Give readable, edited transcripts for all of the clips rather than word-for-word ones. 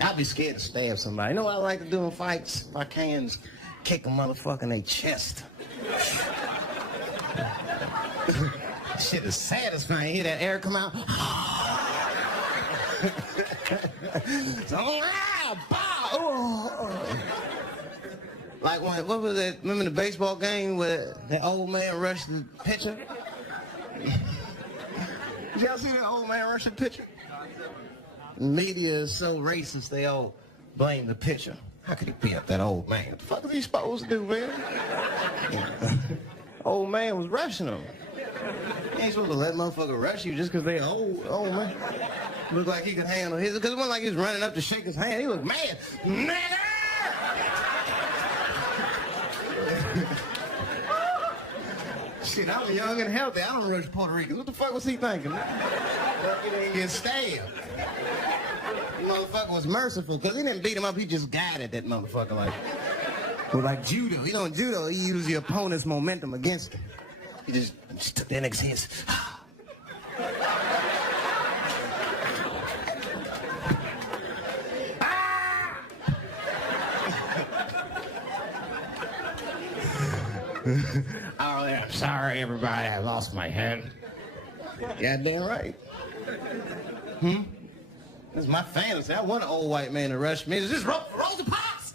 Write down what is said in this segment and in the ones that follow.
I'll be scared to stab somebody. You know what I like to do in fights? If I can, just kick a motherfucker in their chest. Shit is satisfying. Hear that air come out? So, like when, what was that? Remember the baseball game where that old man rushed the pitcher? Did y'all see that old man rush the pitcher? Media is so racist, they all blame the pitcher. How could he beat up that old man? What the fuck is he supposed to do, man? Old man was rushing him. You ain't supposed to let motherfucker rush you just because they old man. Looked like he could handle his, because it wasn't like he was running up to shake his hand. He looked mad. Nigga! Shit, I was young and healthy. I don't rush Puerto Ricans. What the fuck was he thinking? He didn't get stabbed. The motherfucker was merciful, because he didn't beat him up. He just guided that motherfucker like judo. You know, in judo, he uses the opponent's momentum against him. He just took that nigga's hands. Oh, yeah, I'm sorry, everybody. I lost my head. Goddamn right. This is my fantasy. I want an old white man to rush me. Just Rosa Parks!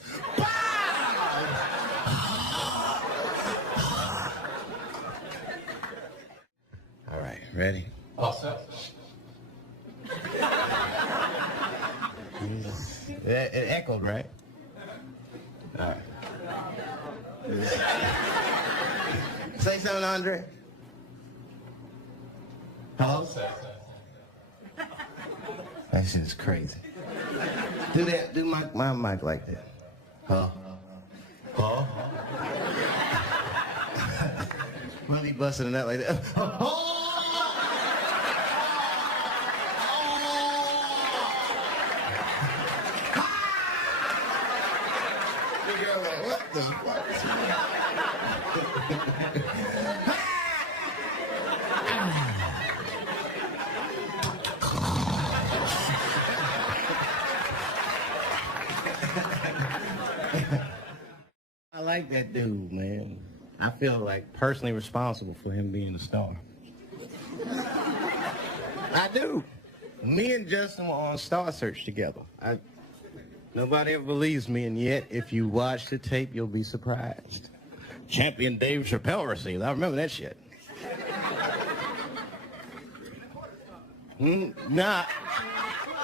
All right, ready? Awesome. It echoed, right? All right. Say something, Andre. Hello? That shit is crazy. Do that. Do my mic like that. Huh? Really busting it out like that. What the fuck? I like that dude, man. I feel like personally responsible for him being a star. I do. Me and Justin were on Star Search together. Nobody ever believes me, and yet, if you watch the tape, you'll be surprised. Champion Dave Chappelle received. I remember that shit. Nah.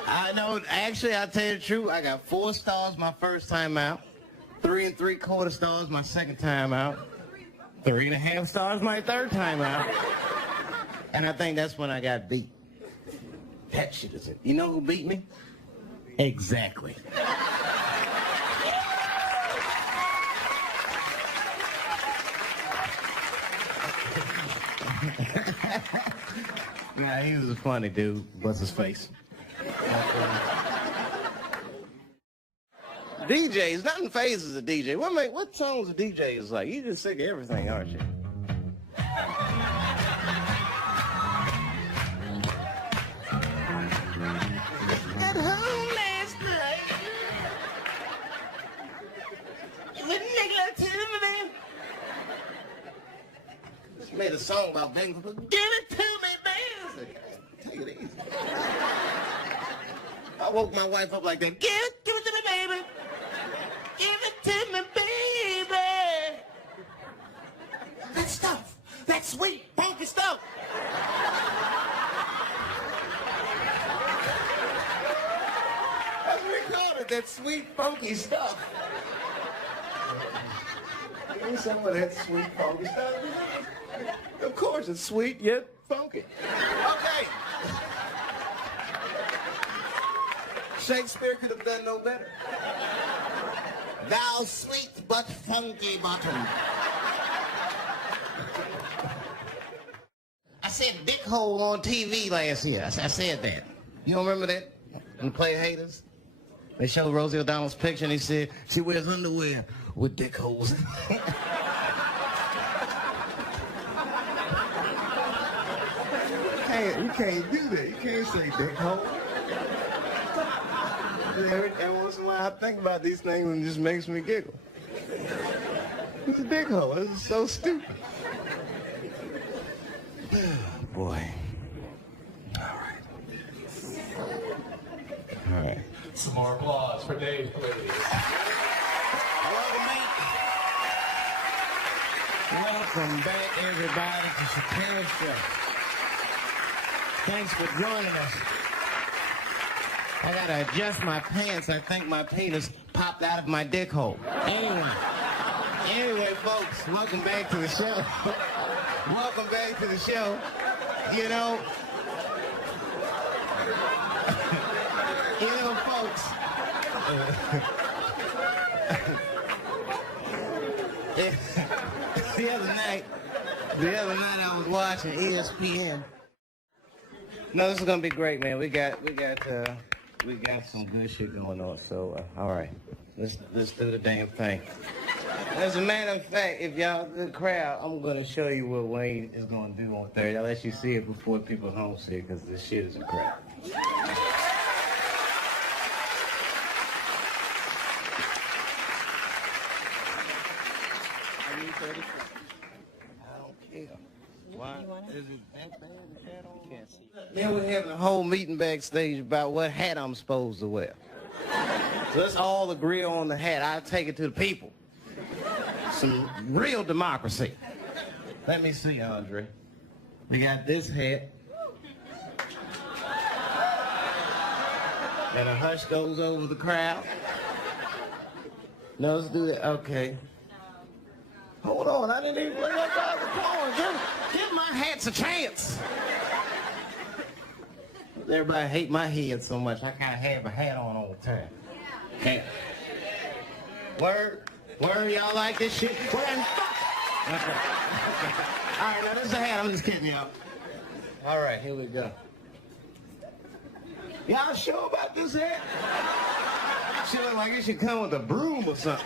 I know, actually, I'll tell you the truth. I got 4 stars my first time out, 3 3/4 stars my second time out, 3.5 stars my third time out, and I think that's when I got beat. That shit is it. You know who beat me? Exactly. Nah, he was a funny dude. What's his face? DJs, nothing phases a DJ. What songs a DJ is like? You just sick of everything, aren't you? At home last night, you a nigga to me, man. She made a song about begging for, give it to me, man. Take it easy. I woke my wife up like that. Give it to me, baby. Give it to me, baby. That stuff. That sweet, funky stuff. That's what we called it. That sweet, funky stuff. Give me some of that sweet, funky stuff. Of course, it's sweet yet funky. Okay. Shakespeare could have done no better. Thou sweet but funky bottom. I said dick hole on TV last year. I said that. You don't remember that? In the Play Haters? They showed Rosie O'Donnell's picture and he said she wears underwear with dick holes. You can't do that. You can't say dick hole. Every once in a while I think about these things and it just makes me giggle. It's a dick hole. This is so stupid. Boy. All right. Some more applause for Dave, please. Welcome back, everybody, to Chappelle Show. Thanks for joining us. I gotta adjust my pants. I think my penis popped out of my dick hole. Anyway, folks, welcome back to the show. Welcome back to the show. You know, folks. The other night I was watching ESPN. No, this is gonna be great, man. We got some good shit going on. So, all right, let's do the damn thing. As a matter of fact, if y'all good crowd, I'm gonna show you what Wayne is gonna do on Thursday. I'll let you see it before people at home see it, because this shit is a crowd. Then we're having a whole meeting backstage about what hat I'm supposed to wear. So let's all agree on the hat. I'll take it to the people. Some real democracy. Let me see, Andre. We got this hat. And a hush goes over the crowd. No, let's do that. Okay. Hold on, I didn't even bring up the corn. Give my hats a chance. Everybody hate my head so much, I can't have a hat on all the time. Yeah. Word, y'all like this shit? All right, now this is a hat, I'm just kidding y'all. All right, here we go. Y'all sure about this hat? She look like it should come with a broom or something.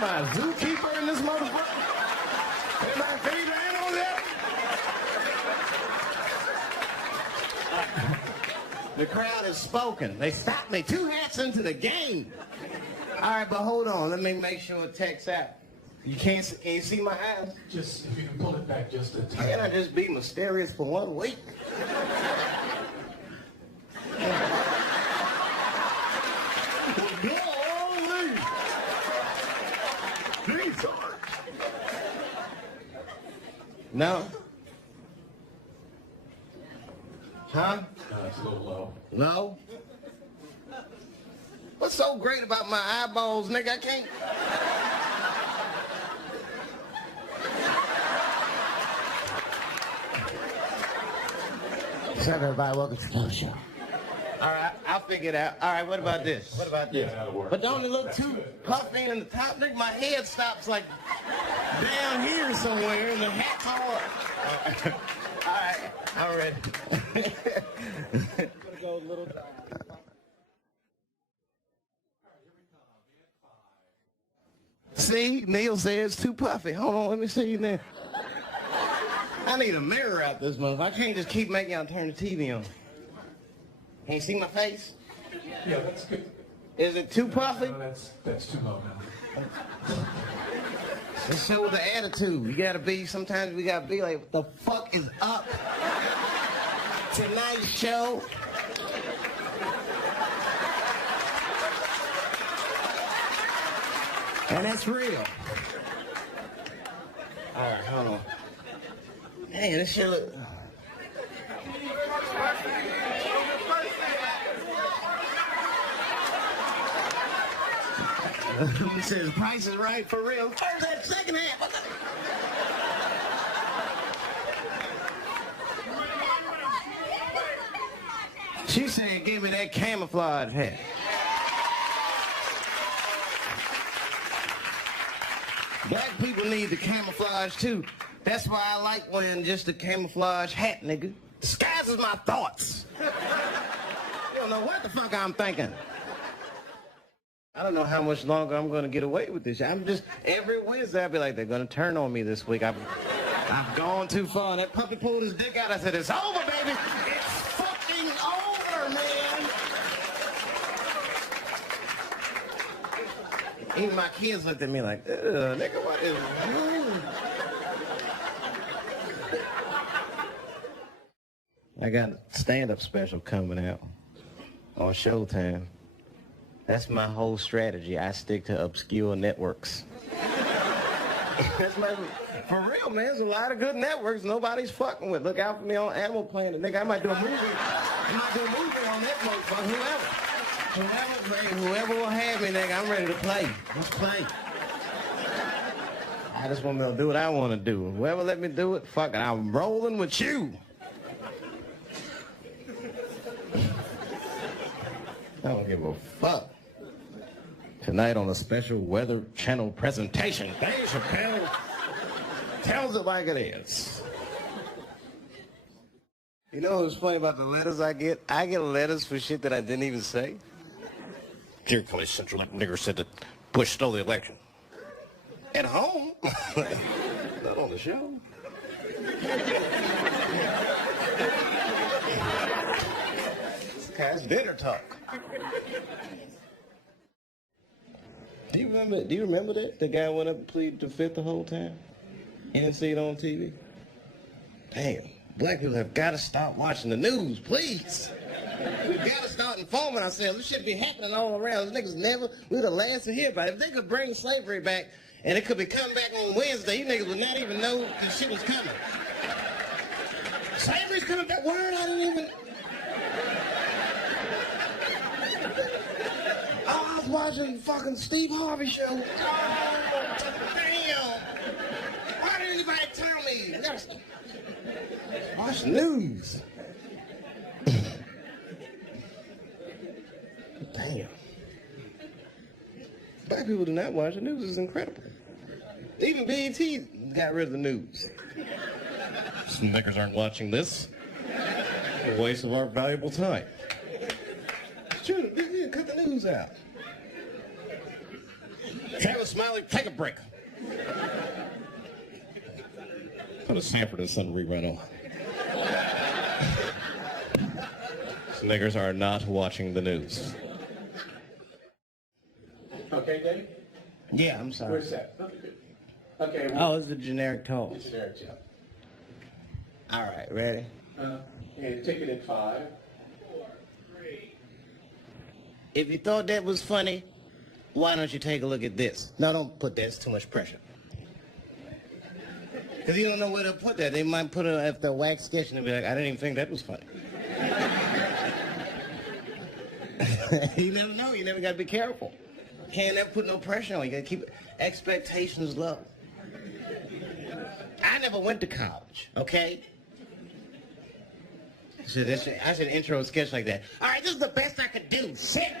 My zookeeper in this motherfucker. My favorite ain't on that. The crowd has spoken. They stopped me 2 hats into the game. All right, but hold on. Let me make sure it checks out. Can you see my eyes? Just, if you can pull it back just a tiny. Can I just be mysterious for 1 week? No? Huh? No, it's a little low. No? What's so great about my eyeballs, nigga? I can't... What's up, everybody? Welcome to the show. All right, I'll figure it out. All right, what about this? What about this? Yeah, that'll work. But don't it look too puffy in the top? Nigga, my head stops like down here somewhere and the hat's all up. All right, I'm ready. Gonna go a little down. See, Neil says it's too puffy. Hold on, let me see you now. I need a mirror out this month. I can't just keep making y'all turn the TV on. Can you see my face? Yeah, that's good. Is it too puffy? No, that's too low now. It shows the attitude. You gotta be, sometimes we gotta be like, what the fuck is up? Tonight's show. And that's real. All right, hold on. Hey, this shit look... He says, price is right for real. Where's that second half? She said, give me that camouflage hat. Black people need the camouflage too. That's why I like wearing just a camouflage hat, nigga. Disguises my thoughts. You don't know what the fuck I'm thinking. I don't know how much longer I'm going to get away with this. I'm just, every Wednesday I'll be like, they're going to turn on me this week. I've gone too far. That puppy pulled his dick out. I said, it's over, baby. It's fucking over, man. Even my kids looked at me like, nigga, what is I got a stand-up special coming out on Showtime. That's my whole strategy. I stick to obscure networks. That's for real, man. There's a lot of good networks nobody's fucking with. Look out for me on Animal Planet. Nigga, I might do a movie. I might do a movie on Netflix for whoever will have me, nigga, I'm ready to play. Let's play. I just want to do what I want to do. Whoever let me do it, fuck it, I'm rolling with you. I don't give a fuck. Tonight on a special Weather Channel presentation, Dave Chappelle tells it like it is. You know what's funny about the letters I get? I get letters for shit that I didn't even say. Dear Clay Central, that nigger said that Bush stole the election. At home? Not on the show. That's dinner talk. Do you remember that? The guy went up and pleaded the fifth the whole time? You didn't see it on TV? Damn. Black people have got to stop watching the news, please. We've got to start informing ourselves. This shit be happening all around. These niggas we're the last to hear about it. If they could bring slavery back and it could be coming back on Wednesday, you niggas would not even know the shit was coming. Slavery's coming back. Word, I didn't even... I was watching fucking Steve Harvey show. Oh, damn. Why didn't anybody tell me? Watch the news. Damn. Black people do not watch the news. It's incredible. Even BET got rid of the news. Some niggas aren't watching this. A waste of our valuable time. It's true. Cut the news out. Travis Smiley, take a break. Put a Sanford and Son rerun on. Some niggas are not watching the news. Okay, Dave? Yeah, I'm sorry. Where's that? Okay. Oh, it's a generic talk. It's generic job. All right, ready? And take it in 5, 4, 3. If you thought that was funny, why don't you take a look at this? No, don't put that. It's too much pressure. Because you don't know where to put that. They might put it at the wax sketch and they'll be like, I didn't even think that was funny. You never know. You never got to be careful. Can't ever put no pressure on. You got to keep expectations low. I never went to college, okay? So I should intro a sketch like that. All right, this is the best I could do. Sit.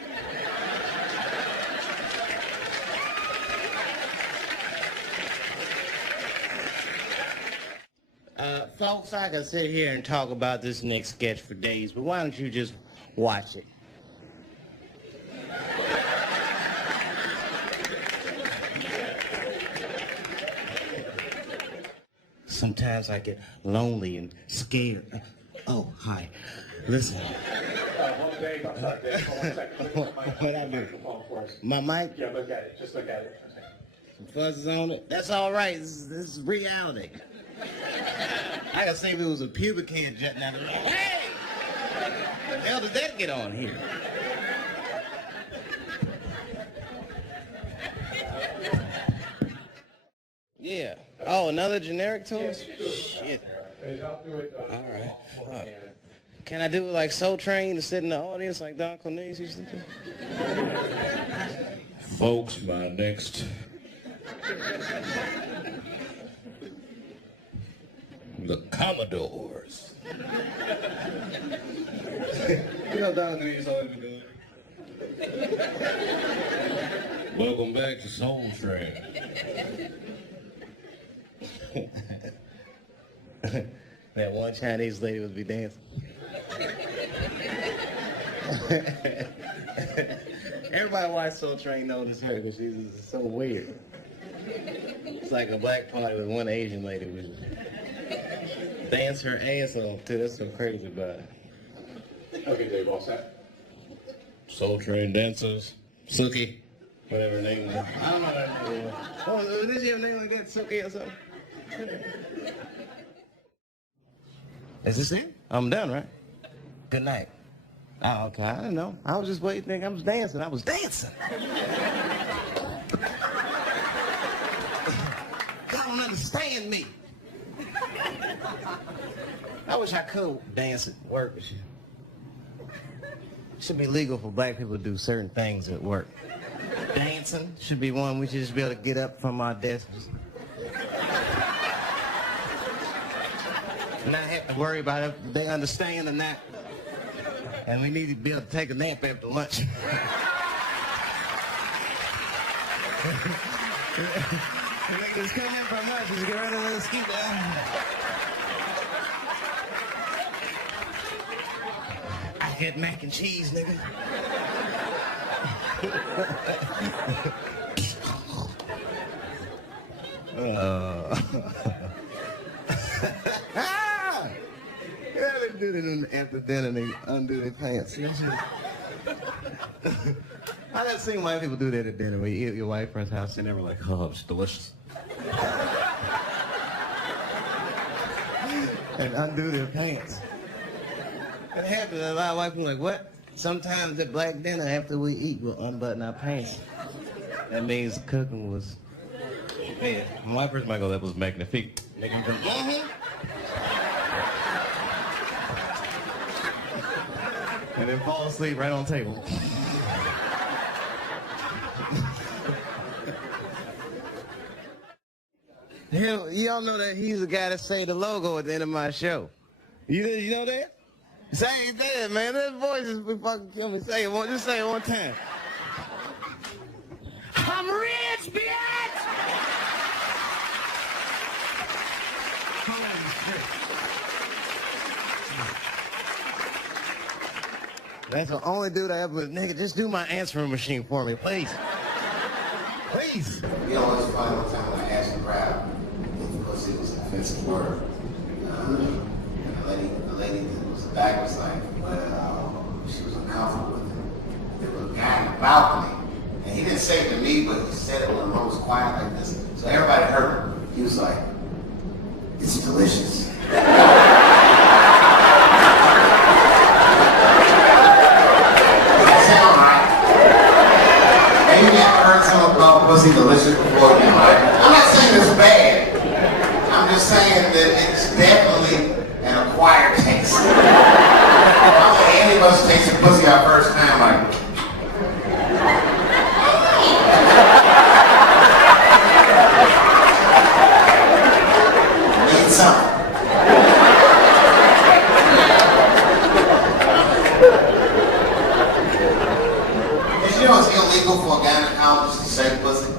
Folks, I can sit here and talk about this next sketch for days, but why don't you just watch it? Sometimes I get lonely and scared. Oh, hi. Listen. Dave, I'm sorry, Dave. Hold on a second. What I do? My mic? Yeah, look at it. Just look at it for a second. Some fuzzes on it? That's all right. This is reality. I can see if it was a pubic hair jutting out of it. Hey! How the hell did that get on here? Yeah. Oh, another generic tool? Shit. All right. Fuck. Can I do it like Soul Train to sit in the audience like Don Cornelius used to do? Folks, my next... The Commodores. You know Don Cornelius always been doing it. Welcome back to Soul Train. That one Chinese lady would be dancing. Everybody watch Soul Train knows her because she's so weird. It's like a black party with one Asian lady who dance her ass off too. That's so crazy about it. Okay, Dave, all set? Soul Train dancers. Suki. Whatever her name was. I don't know her name. Oh, did she have a name like that? Silky or something? Is this it? I'm done, right? Good night. Oh, okay. I don't know. I was just waiting. Think I was dancing. I was dancing. Y'all don't understand me. I wish I could dance at work and shit. It should be legal for black people to do certain things at work. Dancing should be one we should just be able to get up from our desks. Not have to worry about if they understand or not. And we need to be able to take a nap after lunch. Just come in from lunch, just get rid of the skeet. I had mac and cheese, nigga. Yeah, they do that after dinner, they undo their pants. I done seen white people do that at dinner, where you eat at your white friend's house and they were like, oh, it's delicious. And undo their pants. It happens, a lot of white people are like, what? Sometimes at black dinner, after we eat, we'll unbutton our pants. That means cooking was, man, my white person might go, that was magnifique. And then fall asleep right on the table. Y'all know that he's the guy that say the logo at the end of my show. You know that? Say it there, man. That voice is fucking kill me. Say it one, just say it one time. I'm rich, bitch! That's the only dude I ever, nigga, just do my answering machine for me, please. Please. You know, it's funny one time when I asked the crowd if pussy was an offensive word. And the lady that was back was like, well, she was uncomfortable with it. There was a guy in the balcony, and he didn't say it to me, but he said it when the room was quiet like this. So everybody heard him. He was like, it's delicious. Pussy delicious before you, right? I'm not saying it's bad. I'm just saying that it's definitely an acquired taste. I don't think any of us tasted pussy our first time, like. Need something. You know it's illegal for a gynecologist to say pussy?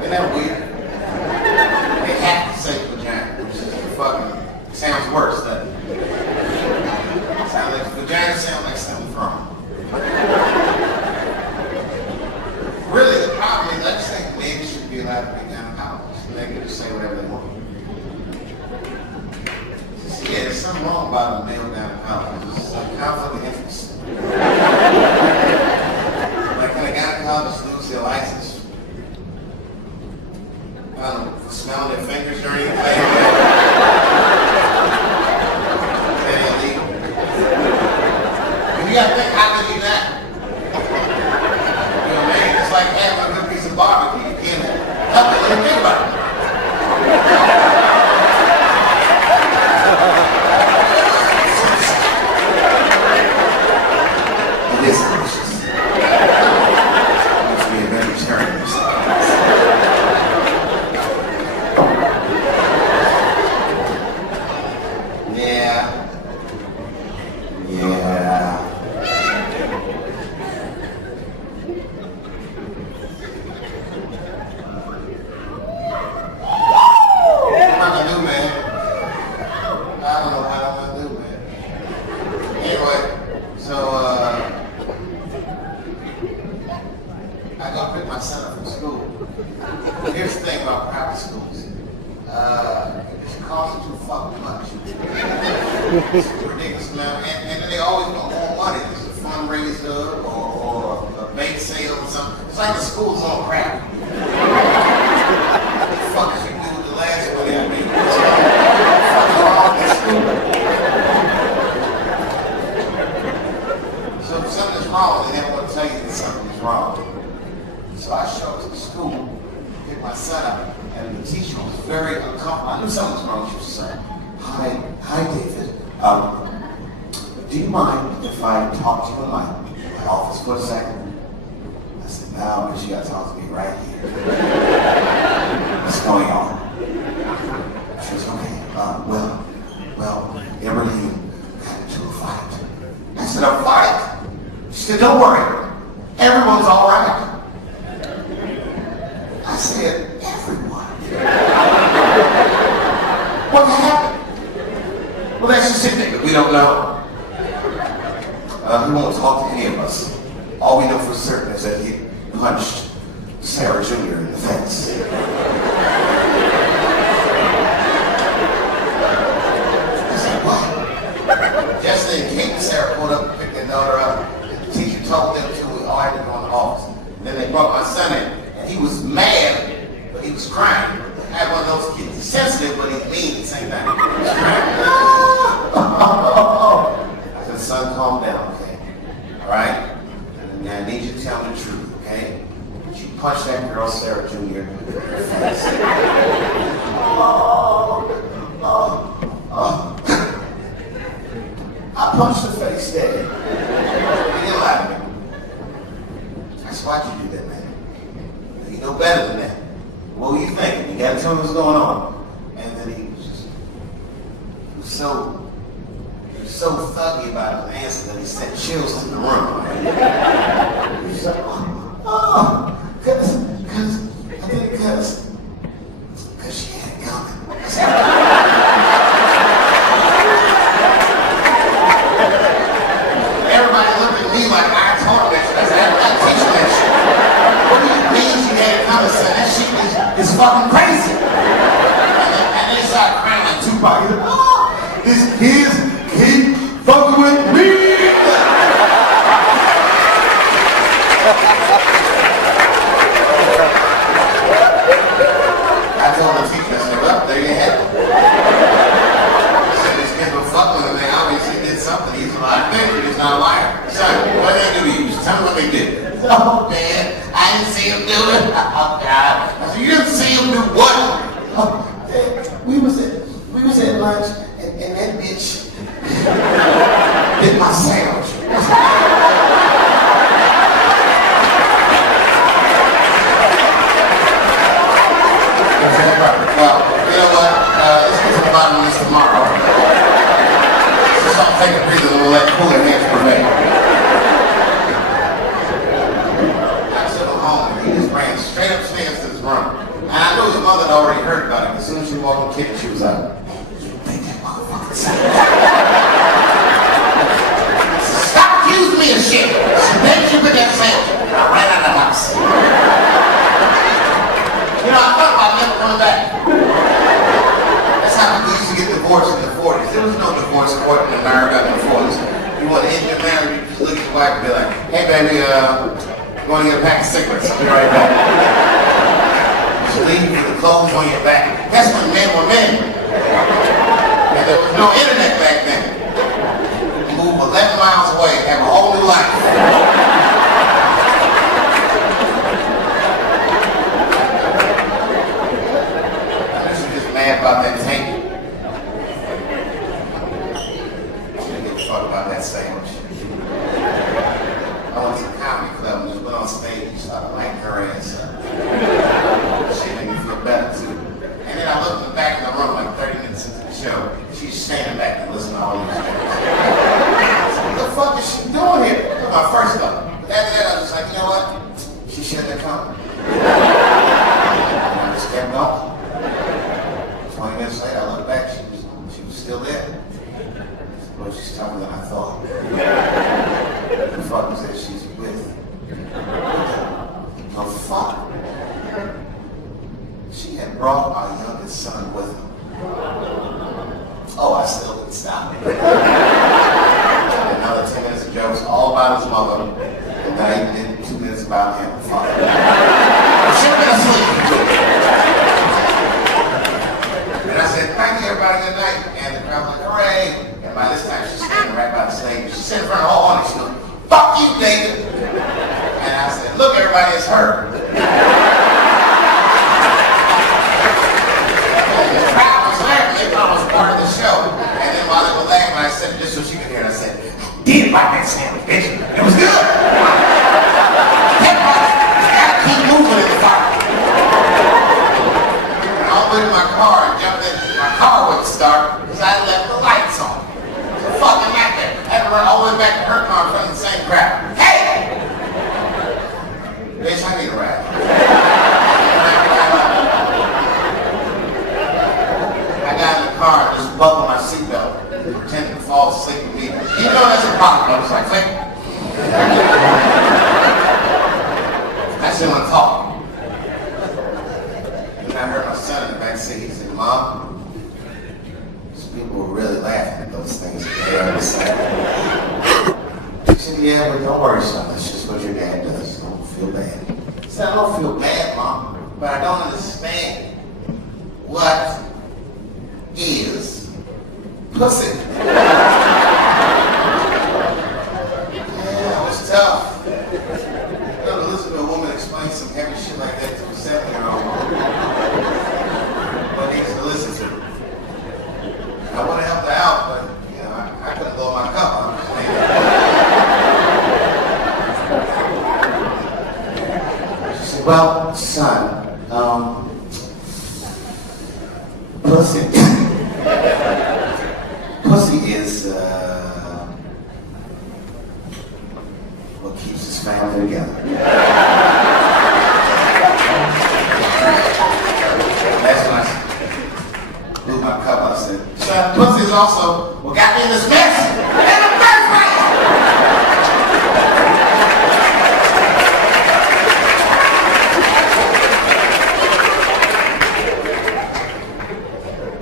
Isn't that weird? They have to say vagina, which is fucking, sounds worse, doesn't it? Sounds like vagina sounds like something wrong. Really, the problem is I just think men should be allowed to be gynecologists. They can just say whatever they want. Yeah, there's something wrong about a male gynecologist. It's a conflict of interest. Like when a gynecologist lose their license, for smelling their fingers or anything. That illegal. And you gotta think, how can you do that? You know what I mean? It's like having a good piece of barbecue. You can't help it. Think about it. It is delicious. It must be a vegetarian. Yeah. What am I gonna do, man? I don't know what I'm gonna do, man. Anyway, so I go pick my son up from school. Here's the thing about private schools. It costs too fucking much. It's a ridiculous amount. And then they always want more money. There's a fundraiser or a bake sale or like the school's on crap. What the fuck did you do with the last one I made? What's wrong with school? So if something's wrong, they never want to tell you that something is wrong. So I showed up to the school, picked my son up, and the teacher was very uncomfortable. I knew something was wrong. She was saying, hi, David. Do you mind if I talk to you in my office for a second? I said, no, because you got to talk to me right here. What's going on? She was okay. Well, Emma, you got into a fight. I said, a fight? She said, don't worry. Everyone's all right. I said, everyone? What happened? Well, that's just it, David. We don't know. He won't talk to any of us. All we know for certain is that he punched Sarah Jr. in the face. I said, what? Just then, Kate and Sarah pulled up and picked their daughter up. The teacher told them to all had to go in the office. Then they brought my son in, and he was mad, but he was crying. I had one of those kids. He's sensitive, but he's mean at the same time. He was crying. I said, son, calm down, okay? All right? And I need you to tell me the truth, okay? She punched that girl, Sarah Jr. in the face. I punched her face, Daddy. He didn't lie to me. I said, why'd you do that, man? You know better than that. What were you thinking? You gotta tell me what's going on. And then he was so thuggy about his answer that he sent chills to the room. He said, because she had it coming. Everybody looked at me like I taught that shit. I said, I teach that shit. What do you mean she had it coming, son? That shit is fucking crazy. And they started crying like Tupac. He's like, this kid fucking with me. I told the teacher, I said, well, there you have it. I said, this kid was fucking with me. Obviously did something. He's a lot of things, but he's not a liar. Son, what did they do to you? Just tell me what they did. Oh, man, I didn't see him do it. Oh, God. I said, you didn't see him do what? Oh, we was at lunch, and that bitch bit my sandwich. Well, you know what? Let's get to the bottom of this tomorrow. Just don't take a breather and we'll let cooler heads prevail. I took him home and he just ran straight upstairs to his room. And I knew his mother had already heard about it. As soon as she walked in the kitchen, she was like, "Make that motherfucker stop accusing me of shit. Then you put that sandwich. I ran out of the house." You know, I thought about never coming back. That's how people used to get divorced in the 40s. There was no divorce court in America in the 40s. You want to end your marriage, you just look at your wife and be like, "Hey baby, you want to get a pack of cigarettes? I'll be right back." You leave with the clothes on your back. That's when men were men. And there was no internet back then. You move 11 miles away, have a whole new life. About that tape. She didn't give a fuck about that sandwich. I went to the comedy club and just went on stage and started lighting her ass up. She made me feel better too. And then I looked in the back of the room like 30 minutes into the show. She's standing back and listening to all these jokes. What the fuck is she doing here? That was my first thought. But after that I was just like, you know what? She shouldn't have come. And I just kept going. 20 minutes later, I looked back, she was still there. But she's tougher than I thought. The fuck was that she's with? The fuck? She had brought our youngest son with her. Oh, I still didn't stop it. Another 10 minutes of jokes, all about his mother. And then I did 2 minutes about him. Fuck. by this time, she's standing right by the stage. She said in front of all audience, she goes, "Fuck you, David." And I said, "Look, everybody, it's her." The crowd was laughing. They thought I was part of the show. And then while they were laughing, I said, just so she could hear it, I said, "Did it like that sandwich, bitch. It was good." Keep moving in the fire. And all the way to my car and jumped in. My car wouldn't start because I left the lights on. So fucking like that. I had to run all the way back to her car in front of the same crowd. Hey! Bitch, I need a ride. I got in the car and just buckled my seatbelt, pretending to fall asleep with me. You know that's a problem. I was like, click. I just didn't want to talk. And I heard my son in the back seat. He said, "Mom, these people were really laughing at those things that they already said." He said, "Yeah, but don't worry, son. That's just what your dad does. Don't feel bad." I said, "I don't feel bad, Mom, but I don't understand what is pussy." Yeah, it was tough. To listen to a woman explain some heavy shit like that to a 7-year-old. But needs to listen to. I would have helped her out, but you know, I couldn't blow my cup. I'm just saying. She said, "Well, son, pussy is what keeps his family together." That's when I blew my cup. I said, "Son, pussy is also what got me in this mess in the first place."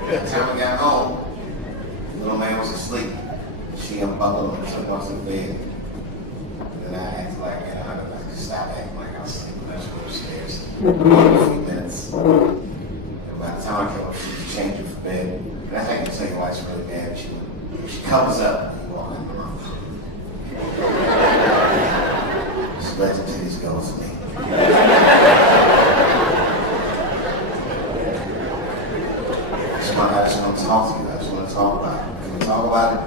By the time we got home, the little man was asleep. She unbuckled and took us to bed. And I acted like, I could stop acting like I was sleeping. I just went upstairs. A few minutes. And by the time I came up, she was changing for bed. And I think you tell your wife's really bad. She covers up and you walk in the room. Just let the titties go for me. I just want to talk to you. I just want to talk about it. Can we talk about it?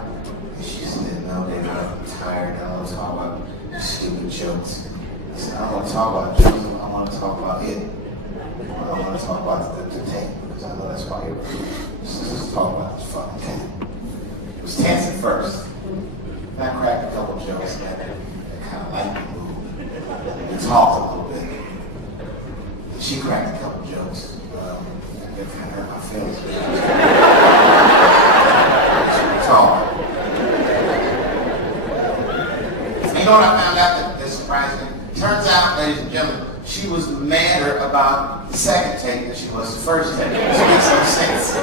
And she just didn't know. David, I'm tired. I don't want to talk about stupid jokes. I said, I don't want to talk about jokes. I want to talk about it. I want to talk about the tape. Because I know that's why you're here. Just talk about this fucking tape. It was tense at first. And I cracked a couple jokes and that kind of liked the mood. We talked a little bit. And she cracked a couple jokes. It kind of hurt my feelings. You know what I found out that surprised me? Turns out, ladies and gentlemen, she was madder about the second take than she was the first take. It makes no sense.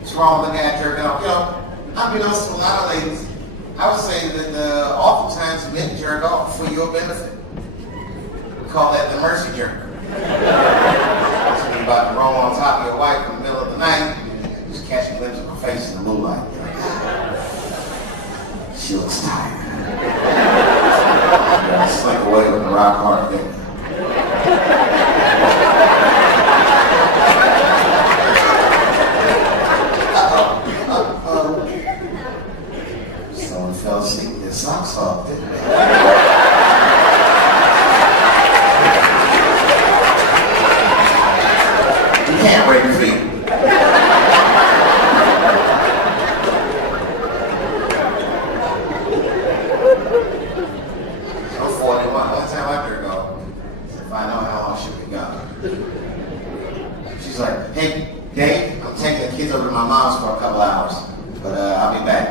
What's wrong with the guy jerking off? You know, unbeknownst to a lot of ladies, I would say that oftentimes men jerk off for your benefit. We call that the mercy jerk. So you're about to roll on top of your wife in the middle of the night, and just catch a glimpse of her face in the moonlight. You're like, she looks tired. Slink away with a rock hard finger. Someone fell asleep with their socks off, didn't they? Can't wait for you. I'm 41. One time I let her go. If I know how long she'll be gone. She's like, "Hey, Dave, I'm taking the kids over to my mom's for a couple hours. But I'll be back."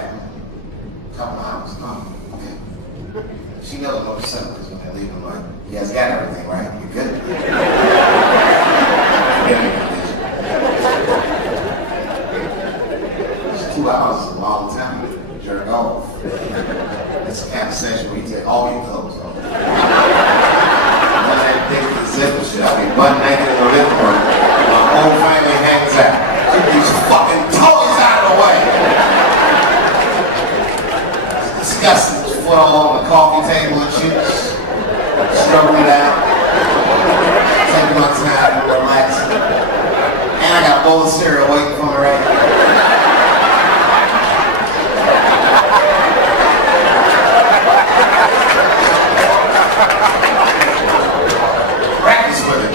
A couple hours? Oh, okay. She knows I'm upset because when they leave, I'm like, "You guys got everything, right? You good?" Yeah. 2 hours is a long time to jerk off. It's the kind of session where you take all your clothes off. And then that thing with the zipper shit, I'll be butt naked in the living room. My whole family hangs out. Keep these fucking toys out of the way. coffee table and shit. Stroking it out. Taking my time and relaxing. And I got a bowl of cereal waiting for me right now. Practice with it.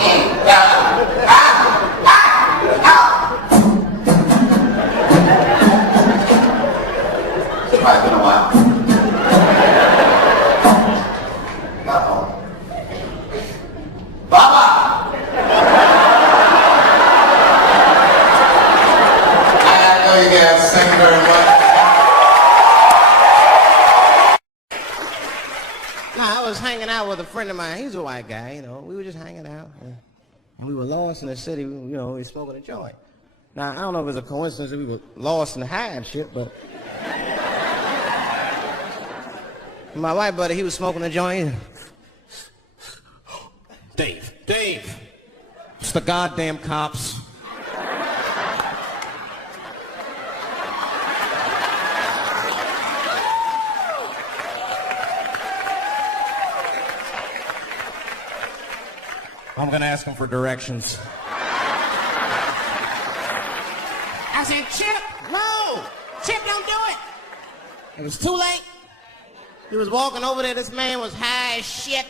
It's probably been a while. Uh-oh. Baba! I know you guys. Thank you very much. No, I was hanging out with a friend of mine. He's a white guy, you know. We were just hanging out. And we were lost in the city. You know, we were smoking a joint. Now, I don't know if it's a coincidence that we were lost in the high and shit, but... My white buddy, he was smoking a joint. Dave, it's the goddamn cops. I'm gonna ask him for directions. I said, Chip, no! Chip, don't do it! It was too late. He was walking over there, this man was high as shit.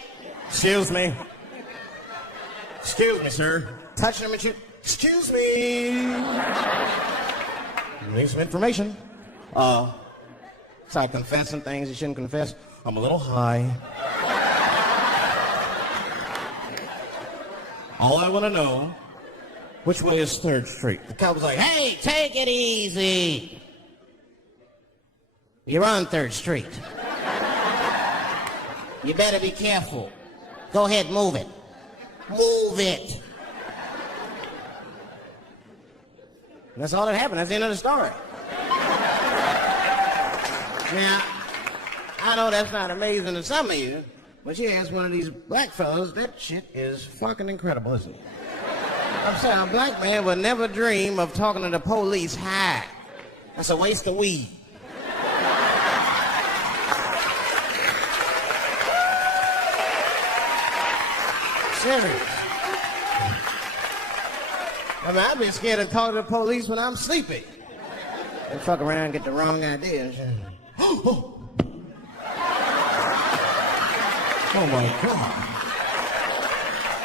Excuse me. Excuse me, sir. Touching him and shit. Excuse me. Need some information. Start confessing things you shouldn't confess. I'm a little high. All I want to know, which way is 3rd Street? The cop was like, hey, take it easy. You're on 3rd Street. You better be careful. Go ahead, move it. Move it. And that's all that happened. That's the end of the story. Now, I know that's not amazing to some of you, but you ask one of these black fellas, that shit is fucking incredible, isn't it? I'm saying a black man would never dream of talking to the police high. That's a waste of weed. Serious. I mean, I've been scared to talk to the police when I'm sleepy. And fuck around and get the wrong idea. Oh my God.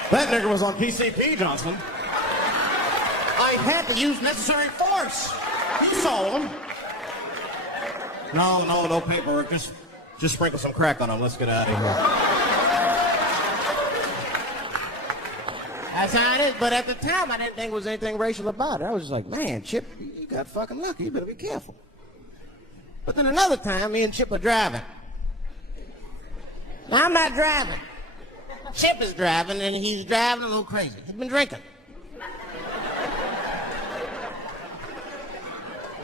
That nigga was on PCP, Johnson. I had to use necessary force. You saw him. No paperwork. Just sprinkle some crack on him. Let's get out of here. That's how it is, but at the time I didn't think there was anything racial about it. I was just like, man, Chip, you got fucking lucky. You better be careful. But then another time, me and Chip were driving. Now, I'm not driving. Chip is driving, and he's driving a little crazy. He's been drinking.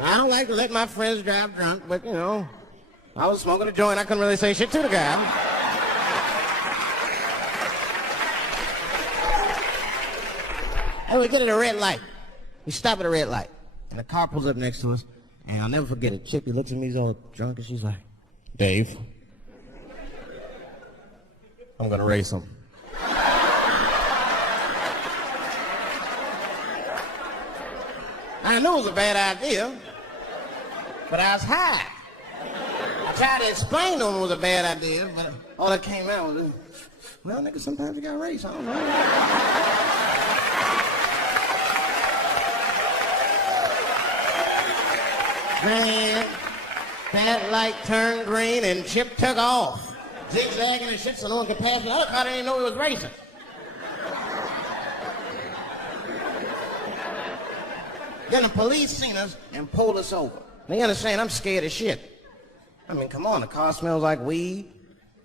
I don't like to let my friends drive drunk, but, you know, I was smoking a joint. I couldn't really say shit to the guy. And we get at a red light. We stop at a red light. And the car pulls up next to us. And I'll never forget it. Chippy looks at me, he's all drunk, and she's like, Dave, I'm gonna race him. I knew it was a bad idea, but I was high. I tried to explain to him it was a bad idea, but all that came out was, well, nigga, sometimes you gotta race, I don't know. Man, that light turned green and Chip took off. Zigzagging and shit so no one could pass the other car. They didn't know he was racing. Then the police seen us and pulled us over. Now you understand, I'm scared as shit. I mean, come on, the car smells like weed.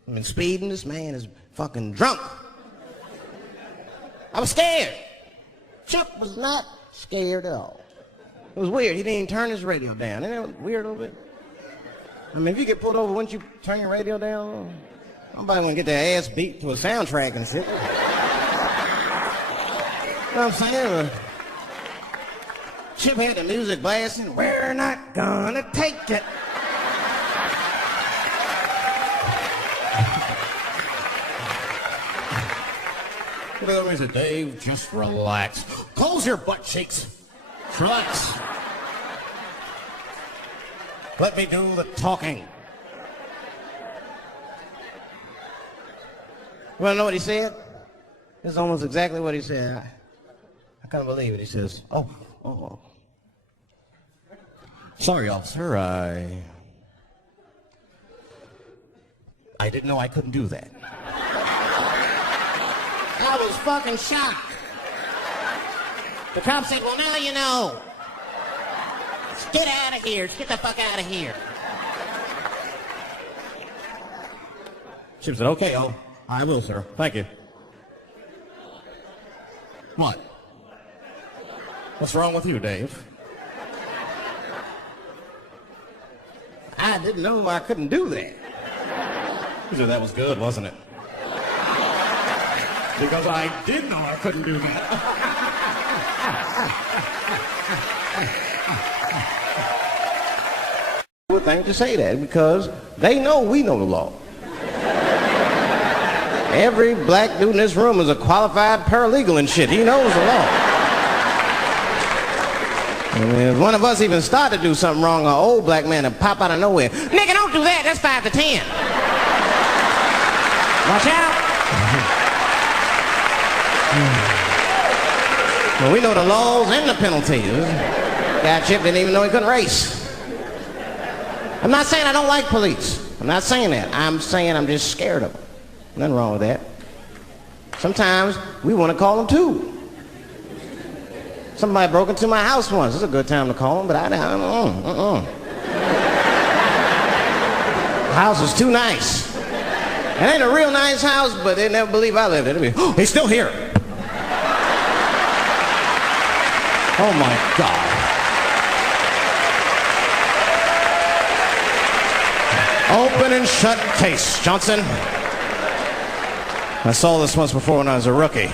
I've been speeding, this man is fucking drunk. I was scared. Chip was not scared at all. It was weird. He didn't even turn his radio down. Isn't that weird a little bit? I mean, if you get pulled over, wouldn't you turn your radio down? Nobody want to get their ass beat to a soundtrack and shit. You know what I'm saying? Chip had the music blasting. We're not gonna take it. exactly what he said. Dave, just relax. Close your butt cheeks. Just relax. Let me do the talking. You want to know what he said? This is almost exactly what he said. I can't believe it. He says, oh. Sorry, officer, I didn't know I couldn't do that. I was fucking shocked. The cop said, well, now you know. Let's get out of here. Let's get the fuck out of here. She said, okay, I will, sir. Thank you. What? What's wrong with you, Dave? I didn't know I couldn't do that. He said, that was good, wasn't it? Because I did know I couldn't do that. Good thing to say that because they know we know the law. Every black dude in this room is a qualified paralegal and shit. He knows the law. I mean, if one of us even start to do something wrong, an old black man will pop out of nowhere. Nigga, don't do that. That's 5 to 10. Watch out. Well, we know the laws and the penalties. Guy Chip didn't even know he couldn't race. I'm not saying I don't like police. I'm not saying that. I'm saying I'm just scared of them. Nothing wrong with that. Sometimes we want to call them too. Somebody broke into my house once. It's a good time to call them, but I don't know. The house is too nice. It ain't a real nice house, but they never believe I lived in it. He's still here. Oh my God. Open and shut case, Johnson. I saw this once before when I was a rookie.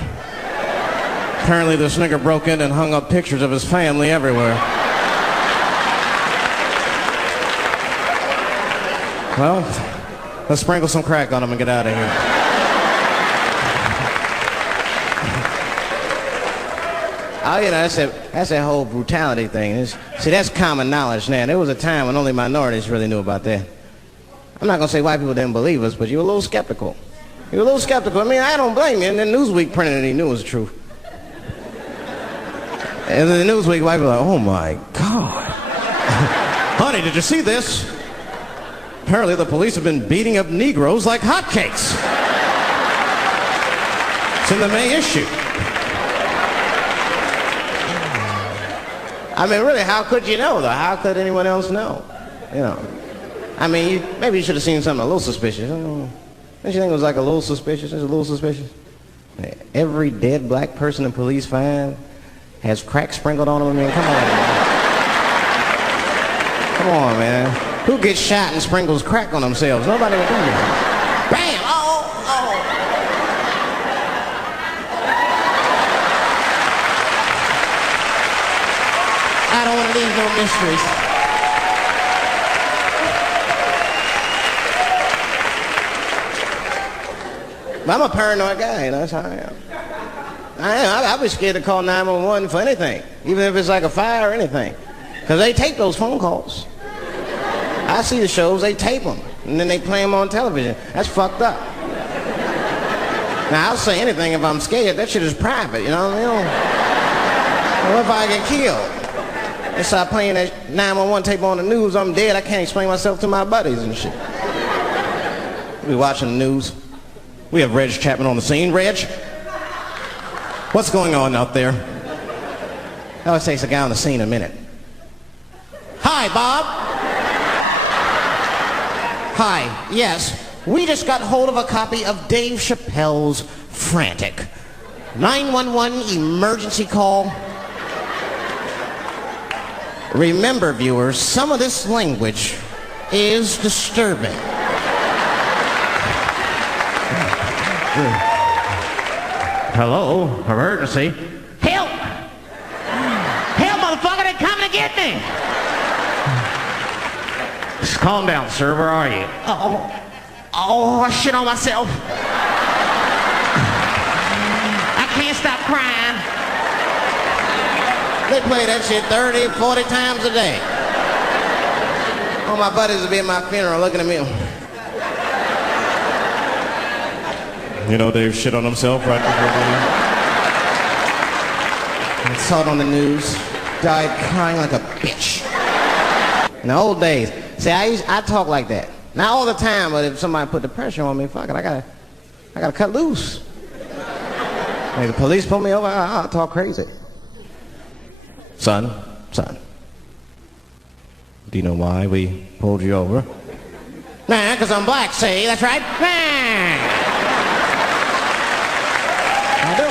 Apparently this nigger broke in and hung up pictures of his family everywhere. Well, let's sprinkle some crack on him and get out of here. Oh, you know, that's that whole brutality thing. See, that's common knowledge now. There was a time when only minorities really knew about that. I'm not going to say white people didn't believe us, but you were a little skeptical. You were a little skeptical. I mean, I don't blame you. And then Newsweek printed it, he knew it was the truth. And then the Newsweek white people were like, oh my God. Honey, did you see this? Apparently the police have been beating up Negroes like hotcakes. It's in the May issue. I mean, really, how could you know, though? How could anyone else know? You know. I mean, maybe you should have seen something a little suspicious. Don't you think it was like a little suspicious? It's a little suspicious. Every dead black person the police find has crack sprinkled on them. I mean, come on, man. Come on, man. Who gets shot and sprinkles crack on themselves? Nobody would do that. Bam! Oh! I don't want to leave no mysteries. I'm a paranoid guy, you know, that's how I am. I'd be scared to call 911 for anything, even if it's like a fire or anything. Because they tape those phone calls. I see the shows, they tape them, and then they play them on television. That's fucked up. Now, I'll say anything if I'm scared. That shit is private, you know? What if I get killed? They start playing that 911 tape on the news, I'm dead, I can't explain myself to my buddies and shit. We watching the news. We have Reg Chapman on the scene. Reg, what's going on out there? It always takes a guy on the scene a minute. Hi, Bob. Hi, yes. We just got hold of a copy of Dave Chappelle's Frantic. 911 emergency call. Remember, viewers, some of this language is disturbing. Hello, emergency. Help! Help, motherfucker, they're coming to get me! Just calm down, sir, where are you? Oh, I shit on myself. I crying. They play that shit 30, 40 times a day. All my buddies will be at my funeral looking at me. You know, Dave shit on himself right before I saw it on the news. Died crying like a bitch. In the old days. See, I talk like that. Not all the time, but if somebody put the pressure on me, fuck it, I gotta cut loose. If the police pull me over, I'll talk crazy. Son, do you know why we pulled you over? Nah, because I'm black, see? That's right. Nah. I do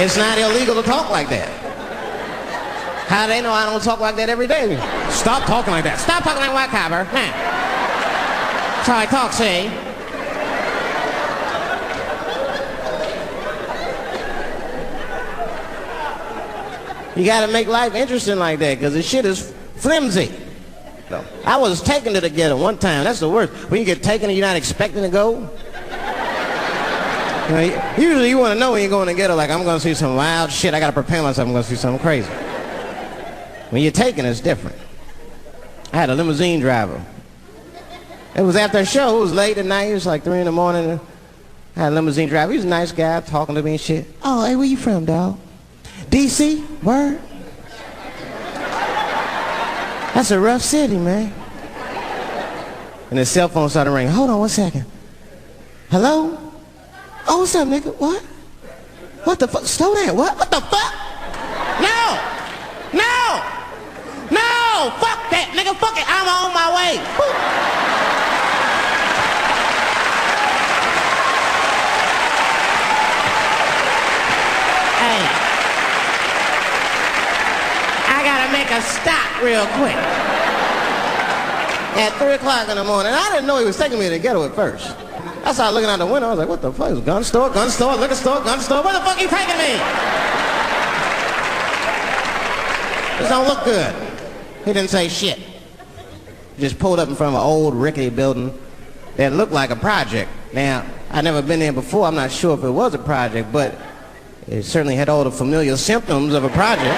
it. It's not illegal to talk like that. How do they know I don't talk like that every day? Stop talking like that. Stop talking like a white copper. Nah. That's how I talk, see? You gotta make life interesting like that, because the shit is flimsy. I was taken to the ghetto one time. That's the worst. When you get taken and you're not expecting to go. You know, usually you want to know when you're going to the ghetto, like, I'm going to see some wild shit. I gotta prepare myself. I'm going to see something crazy. When you're taken, it's different. I had a limousine driver. It was after a show. It was late at night. It was like 3 in the morning. I had a limousine driver. He was a nice guy, talking to me and shit. Oh, hey, where you from, dog? D.C.? Word? That's a rough city, man. And his cell phone started ringing. Hold on 1 second. Hello? Oh, what's up, nigga? What? What the fuck? Slow down. What? What the fuck? No! No! No! Fuck that, nigga. Fuck it. I'm on my way. Woo. Hey. I gotta make a stop real quick. At 3 o'clock in the morning. I didn't know he was taking me to the ghetto at first. I started looking out the window. I was like, what the fuck? It's a gun store, liquor store, gun store. Where the fuck are you taking me? This don't look good. He didn't say shit. He just pulled up in front of an old rickety building that looked like a project. Now, I'd never been there before. I'm not sure if it was a project, but it certainly had all the familiar symptoms of a project.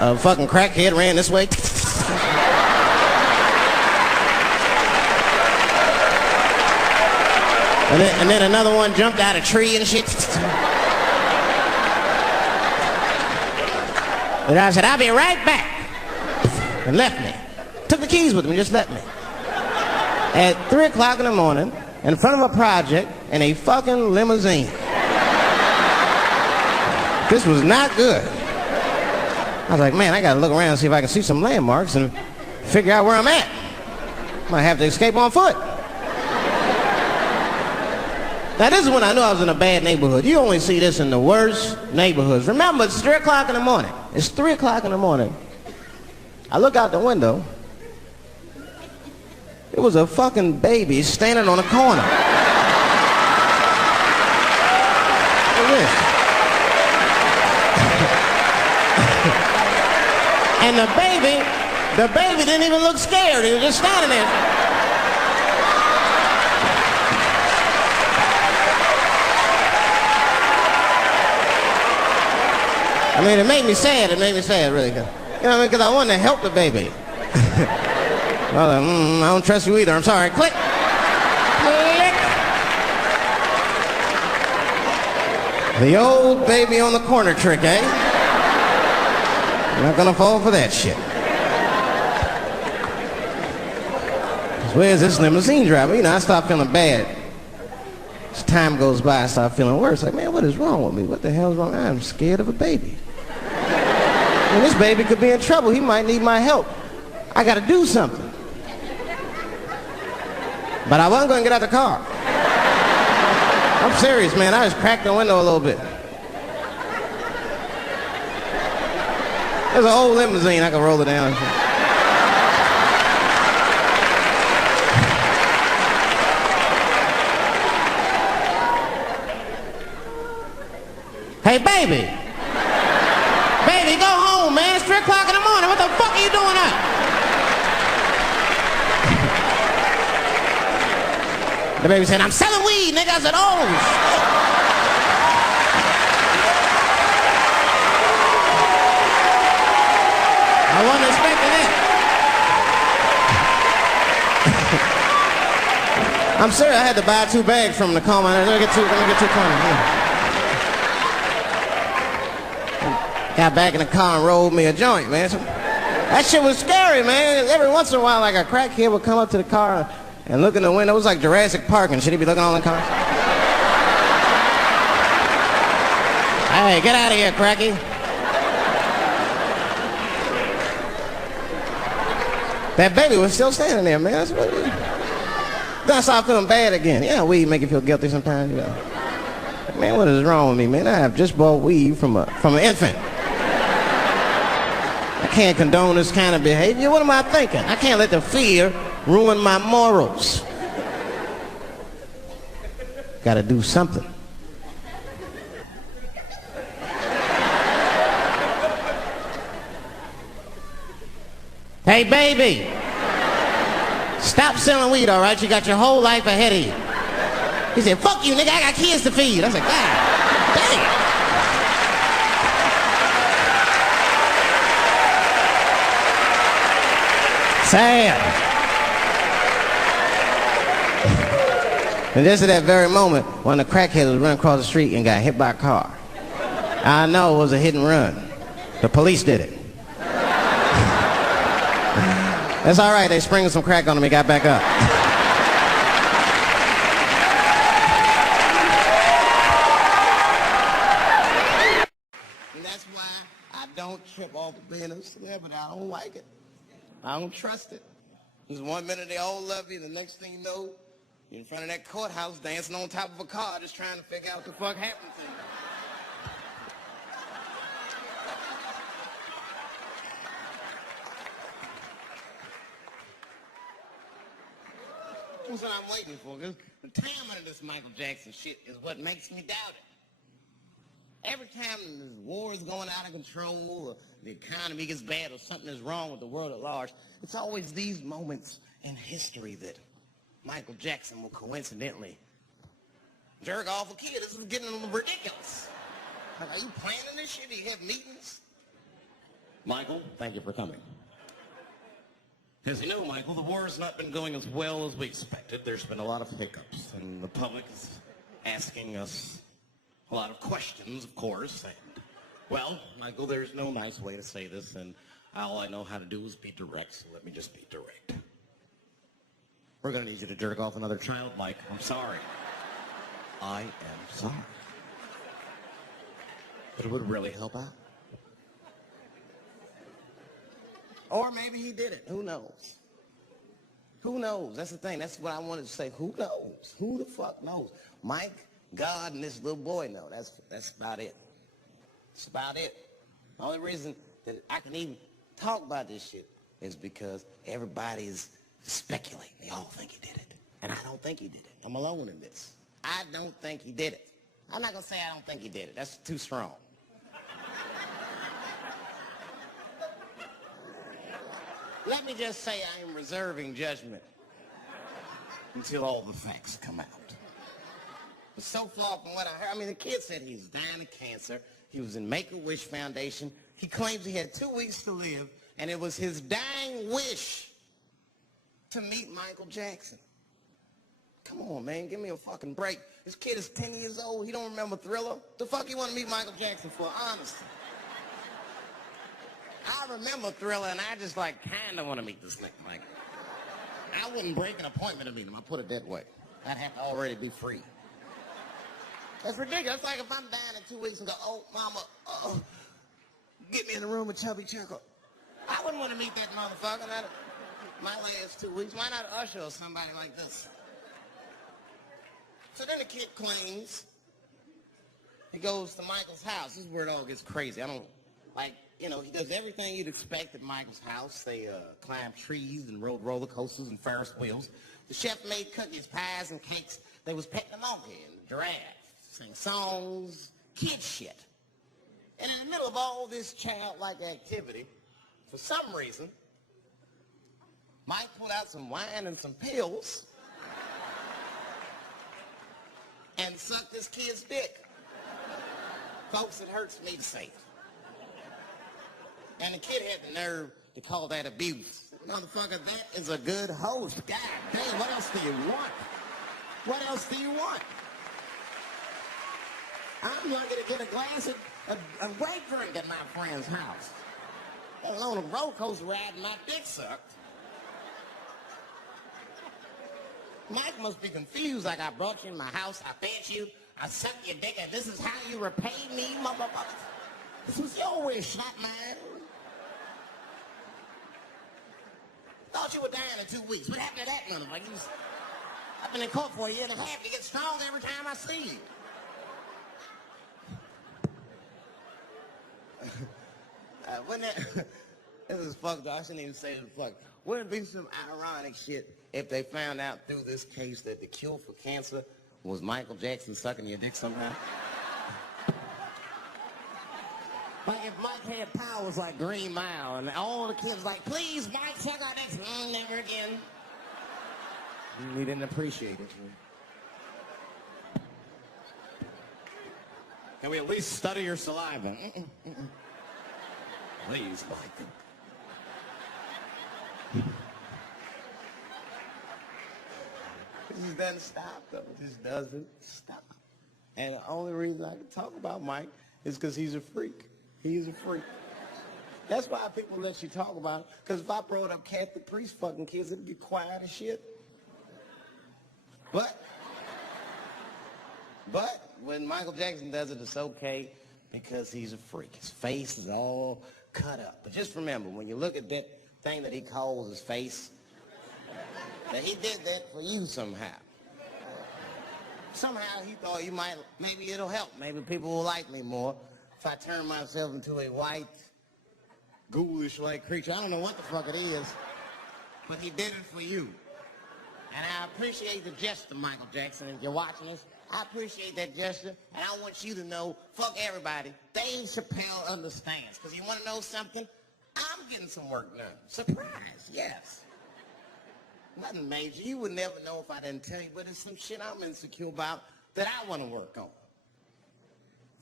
A fucking crackhead ran this way. And then another one jumped out of a tree and shit. And I said, I'll be right back. And left me. Took the keys with me, just left me. At 3 o'clock in the morning, in front of a project, in a fucking limousine. This was not good. I was like, man, I gotta look around and see if I can see some landmarks and figure out where I'm at. Might have to escape on foot. Now, this is when I knew I was in a bad neighborhood. You only see this in the worst neighborhoods. Remember, it's 3 o'clock in the morning. It's 3 o'clock in the morning. I look out the window. It was a fucking baby standing on a corner. Look at this. And the baby didn't even look scared. He was just standing there. I mean, it made me sad. It made me sad, really. You know what I mean? Because I wanted to help the baby. I was like, I don't trust you either. I'm sorry. Click. Click. The old baby on the corner trick, eh? I'm not gonna fall for that shit. Where's this limousine driver? You know, I start feeling bad. As time goes by, I start feeling worse. Like, man, what is wrong with me? What the hell's wrong? I'm scared of a baby. And this baby could be in trouble. He might need my help. I gotta do something. But I wasn't gonna get out the car. I'm serious, man. I just cracked the window a little bit. There's an old limousine. I can roll it down. Hey, baby. Baby, go home, man. It's 3 o'clock in the morning. What the fuck are you doing up? The baby said, I'm selling weed, nigga. nigga. I said, oh, shit. I wasn't expecting that. I'm serious, I had to buy 2 bags from the car. Let me get 2 coins. Got back in the car and rolled me a joint, man. So, that shit was scary, man. Every once in a while, like a crackhead would come up to the car and look in the window. It was like Jurassic Park and shit. He'd be looking all in the cars. Hey, get out of here, cracky. That baby was still standing there, man. Then I started feeling bad again. Yeah, weed make you feel guilty sometimes, you know. Man, what is wrong with me, man? I have just bought weed from an infant. I can't condone this kind of behavior. What am I thinking? I can't let the fear ruin my morals. Gotta do something. Hey, baby. Stop selling weed, all right? You got your whole life ahead of you. He said, fuck you, nigga, I got kids to feed. I said, God damn. Sad. And just at that very moment, one of the crackheads was running across the street and got hit by a car. I know it was a hit and run. The police did it. That's all right, they sprinkled some crack on him and got back up. And that's why I don't trip off being a celebrity. I don't like it. I don't trust it. Because 1 minute they all love you, the next thing you know, you're in front of that courthouse dancing on top of a car just trying to figure out what the fuck happened to you. That's what I'm waiting for. The timing of this Michael Jackson shit is what makes me doubt it. Every time the war is going out of control or the economy gets bad or something is wrong with the world at large, it's always these moments in history that Michael Jackson will coincidentally jerk off a kid. This is getting ridiculous. Like, are you planning this shit? Do you have meetings? Michael, thank you for coming. As you know, Michael, the war has not been going as well as we expected. There's been a lot of hiccups, and the public is asking us a lot of questions, of course. And, well, Michael, there's no nice way to say this, and all I know how to do is be direct, so let me just be direct. We're going to need you to jerk off another child, Mike. I'm sorry. I am sorry. But it would really help out. Or maybe he did it. Who knows? Who knows? That's the thing. That's what I wanted to say. Who knows? Who the fuck knows? Mike, God, and this little boy know. That's about it. That's about it. The only reason that I can even talk about this shit is because everybody is speculating. They all think he did it. And I don't think he did it. I'm alone in this. I don't think he did it. I'm not going to say I don't think he did it. That's too strong. Let me just say I am reserving judgment until all the facts come out. But so far from what I heard, I mean, the kid said he was dying of cancer. He was in Make-A-Wish Foundation. He claims he had 2 weeks to live, and it was his dying wish to meet Michael Jackson. Come on, man, give me a fucking break. This kid is 10 years old. He don't remember Thriller. The fuck you want to meet Michael Jackson for, honestly? I remember Thriller, and I just, like, kind of want to meet this nigga. Like, I wouldn't break an appointment to meet him. I put it that way. I'd have to already be free. That's ridiculous. It's like if I'm dying in 2 weeks and go, oh, mama, get me in the room with Chubby Checker. I wouldn't want to meet that motherfucker. My last 2 weeks. Why not Usher or somebody like this? So then the kid claims he goes to Michael's house. This is where it all gets crazy. I don't, like, you know, he does everything you'd expect at Michael's house. They climbed trees and rode roller coasters and Ferris wheels. The chef made cookies, pies, and cakes. They was petting the monkey and the giraffe, sing songs, kid shit. And in the middle of all this childlike activity, for some reason, Mike pulled out some wine and some pills and sucked his kid's dick. Folks, it hurts me to say it. And the kid had the nerve to call that abuse. Motherfucker, that is a good host. God damn, what else do you want? What else do you want? I'm lucky to get a glass of grape drink at my friend's house. Let alone a roller coaster ride and my dick sucked. Mike must be confused like I brought you in my house, I fed you, I sucked your dick, and this is how you repay me, motherfucker. This was your wish, not mine. Thought you were dying in 2 weeks. What happened to that motherfucker? I've been in court for a year and a half. You get stronger every time I see you. This is fucked up. I shouldn't even say this fuck. Wouldn't it be some ironic shit if they found out through this case that the cure for cancer was Michael Jackson sucking your dick somehow? Like if Mike had powers like Green Mile and all the kids like, please, Mike, suck our dicks. Never again. We didn't appreciate it. Can we at least study your saliva? Please, Mike. It just doesn't stop, though. It just doesn't stop. And the only reason I can talk about Mike is because he's a freak. He's a freak. That's why people let you talk about it. Because if I brought up Catholic priest fucking kids, it'd be quiet as shit. But when Michael Jackson does it, it's okay because he's a freak. His face is all cut up. But just remember, when you look at that thing that he calls his face, that he did that for you somehow. Somehow he thought maybe it'll help. Maybe people will like me more if I turn myself into a white, ghoulish-like creature. I don't know what the fuck it is, but he did it for you. And I appreciate the gesture, Michael Jackson. If you're watching this, I appreciate that gesture. And I want you to know, fuck everybody, Dave Chappelle understands. Because you want to know something? I'm getting some work done. Surprise, yes. Nothing major. You would never know if I didn't tell you, but it's some shit I'm insecure about that I want to work on.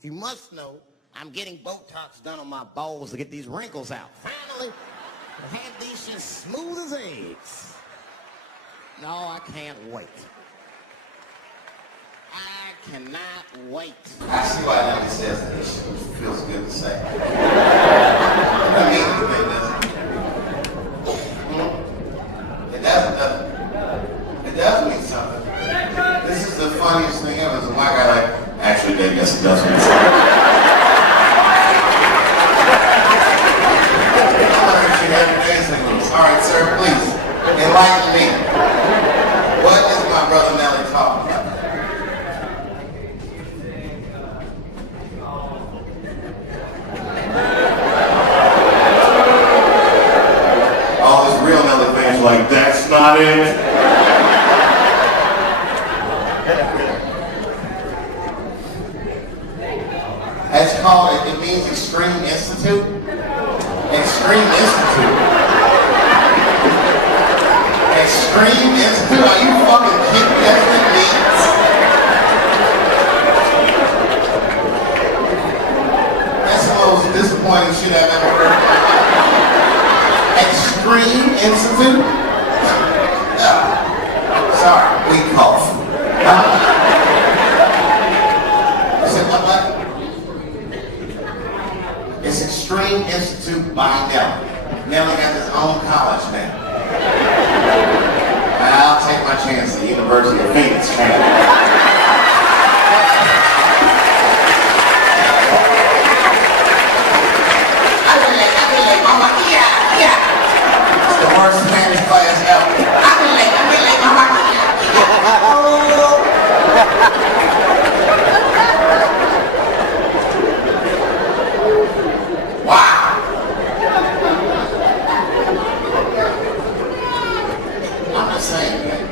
You must know I'm getting Botox done on my balls to get these wrinkles out. Finally, I have these shit smooth as eggs. No, I can't wait. I cannot wait. I see why Nelly says that this shit feels good to say. I mean, it doesn't. It does mean something. This is the funniest thing ever. So my guy like, actually, I guess it does mean something. All right, sir, please, enlighten me. What is my brother Nelly talking about? All these real Nelly fans are like, that's not it. It's called, it means Extreme Institute. Extreme Institute. Extreme Institute? Are you fucking kidding me? That's what it means. That's the most disappointing shit I've ever heard. Extreme Institute? Sorry, weak cough. I said, what? It's Extreme Institute by Nelly. Nelly has his own college now. I'll take my chance at the University of Phoenix campus. It's the worst Spanish class ever. Wow. I'm just saying, man.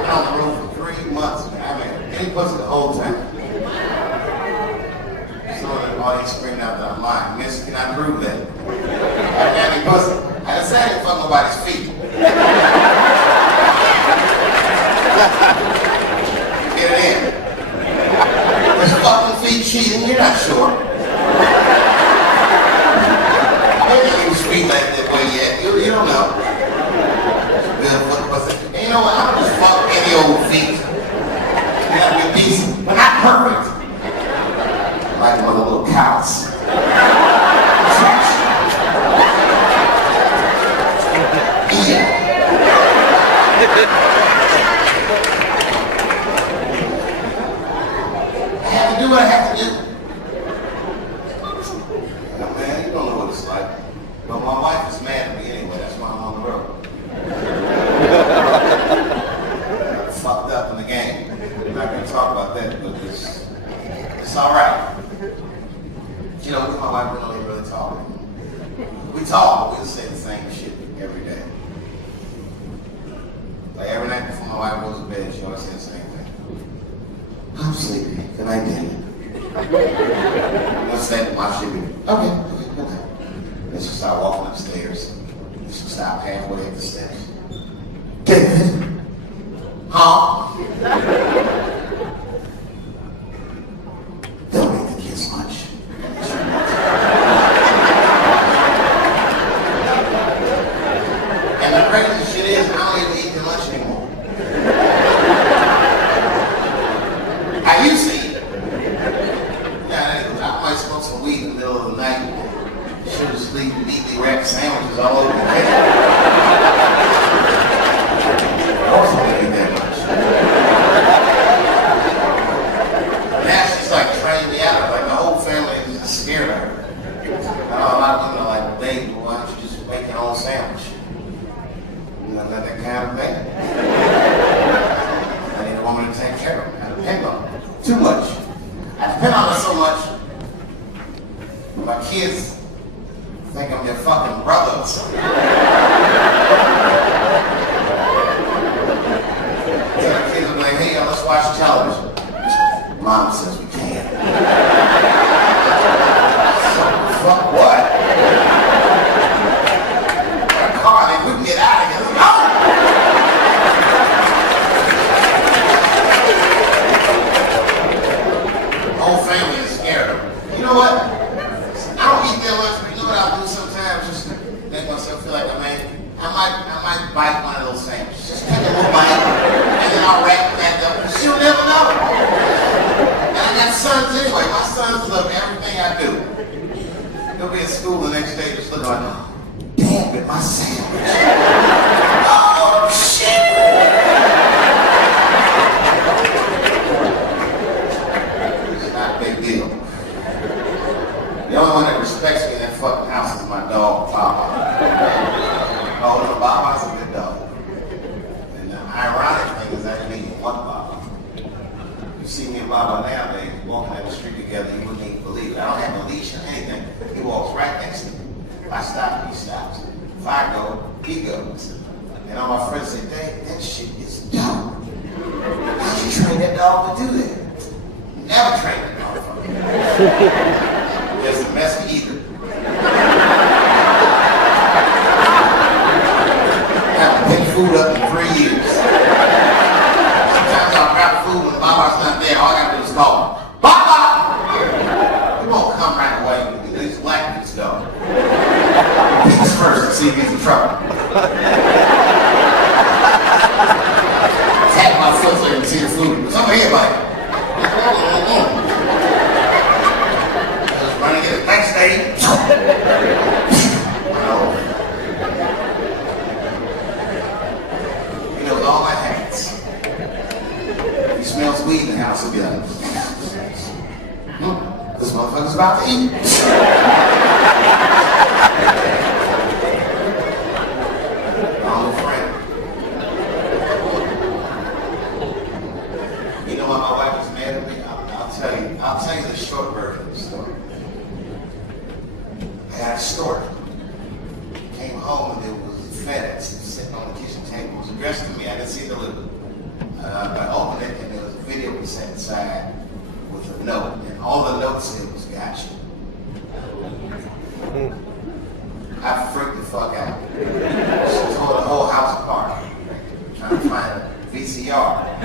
I've been on the road for 3 months, man. I mean, any pussy the whole time. So that audience screaming out that I'm lying. Miss, can I prove that? I haven't had any pussy. I decided to fuck nobody's feet. Get it in. Is fucking feet cheating? You're not sure. Maybe you speak like that way yet. You don't know. And you know what? I don't just fuck any old feet. You gotta be decent, but not perfect. Like one of the little cows. Yeah. I have to do what I have to do. Now, man, you don't know what it's like. But my wife is mad at me anyway. That's why I'm on the road. Fucked up in the game. I'm not gonna talk about that, but it's all right. You know, me and my wife, we don't even really talk. We talk, but we just say the same shit every day. Like every night before my wife goes to bed, she always says the same thing. I'm sleepy. Good night, Danny. Let's stay and watch TV. Okay, good night. Then she'll start walking upstairs. Then she'll stop halfway up the steps. David? Huh? Don't make the kids lunch. And the crazy shit is, I don't even eat the lunch anymore. I used to eat it. Yeah, I might smoke some weed in the middle of the night. Should have sleep neatly wrapped sandwiches all over the kitchen. I also don't eat that much. Now she's like trained me out. Like the whole family is just scared of her. A lot of women are like, baby, why don't you just make your own sandwich? You know, not that kind of thing. I need a woman to take care of me. I depend on her. Too much. I depend on her so much. My kids think I'm their fucking brother or something. So the kids will be like, hey, let's watch television. Mom says we can't. Fuck what? Got a car, they couldn't get out of here. Let's go! The whole family is scared of her. You know what? I don't eat that much, but you know what I'll do sometimes? Just to make myself feel like I might bite one of those sandwiches. Just take a little bite, and then I'll wrap it back up. She'll never know. And I got sons anyway. My sons love everything I do. They'll be at school the next day just looking like, oh, damn it, my sandwich. Oh, shit. It's not a big deal. The only one that respects me in that fucking house is my dog, Baba. Oh, no, Baba's a good dog. And the ironic thing is I didn't even want Baba. You see me and Baba nowadays walking down the street together, you wouldn't even believe it. I don't have a leash or anything. He walks right next to me. If I stop, he stops. If I go, he goes. And all my friends say, Dang, that shit is dope. How'd you train that dog to do that? Never trained that dog for me. Just a messy eater. I haven't picked food up in 3 years. Sometimes I'll grab food when Baba's not there. All I gotta do is call him. Baba! He won't come right away. He's black this dog. Peeks first to see if he's in trouble. Tap my foot so you can see the food. It's over here, buddy. Running in the backstage. He knows all my habits. If he smells weed in the house, he'll be like, this motherfucker's about to eat. I'm a friend. You know why my wife is mad at me? I'll tell you the short version of the story. I had a story. Came home and there was FedEx sitting on the kitchen table. It was addressed to me. I didn't see it delivered. I opened it and there was a video we set inside with a note. And all the notes said was gotcha. I freaked the fuck out. She tore the whole house apart trying to find a VCR.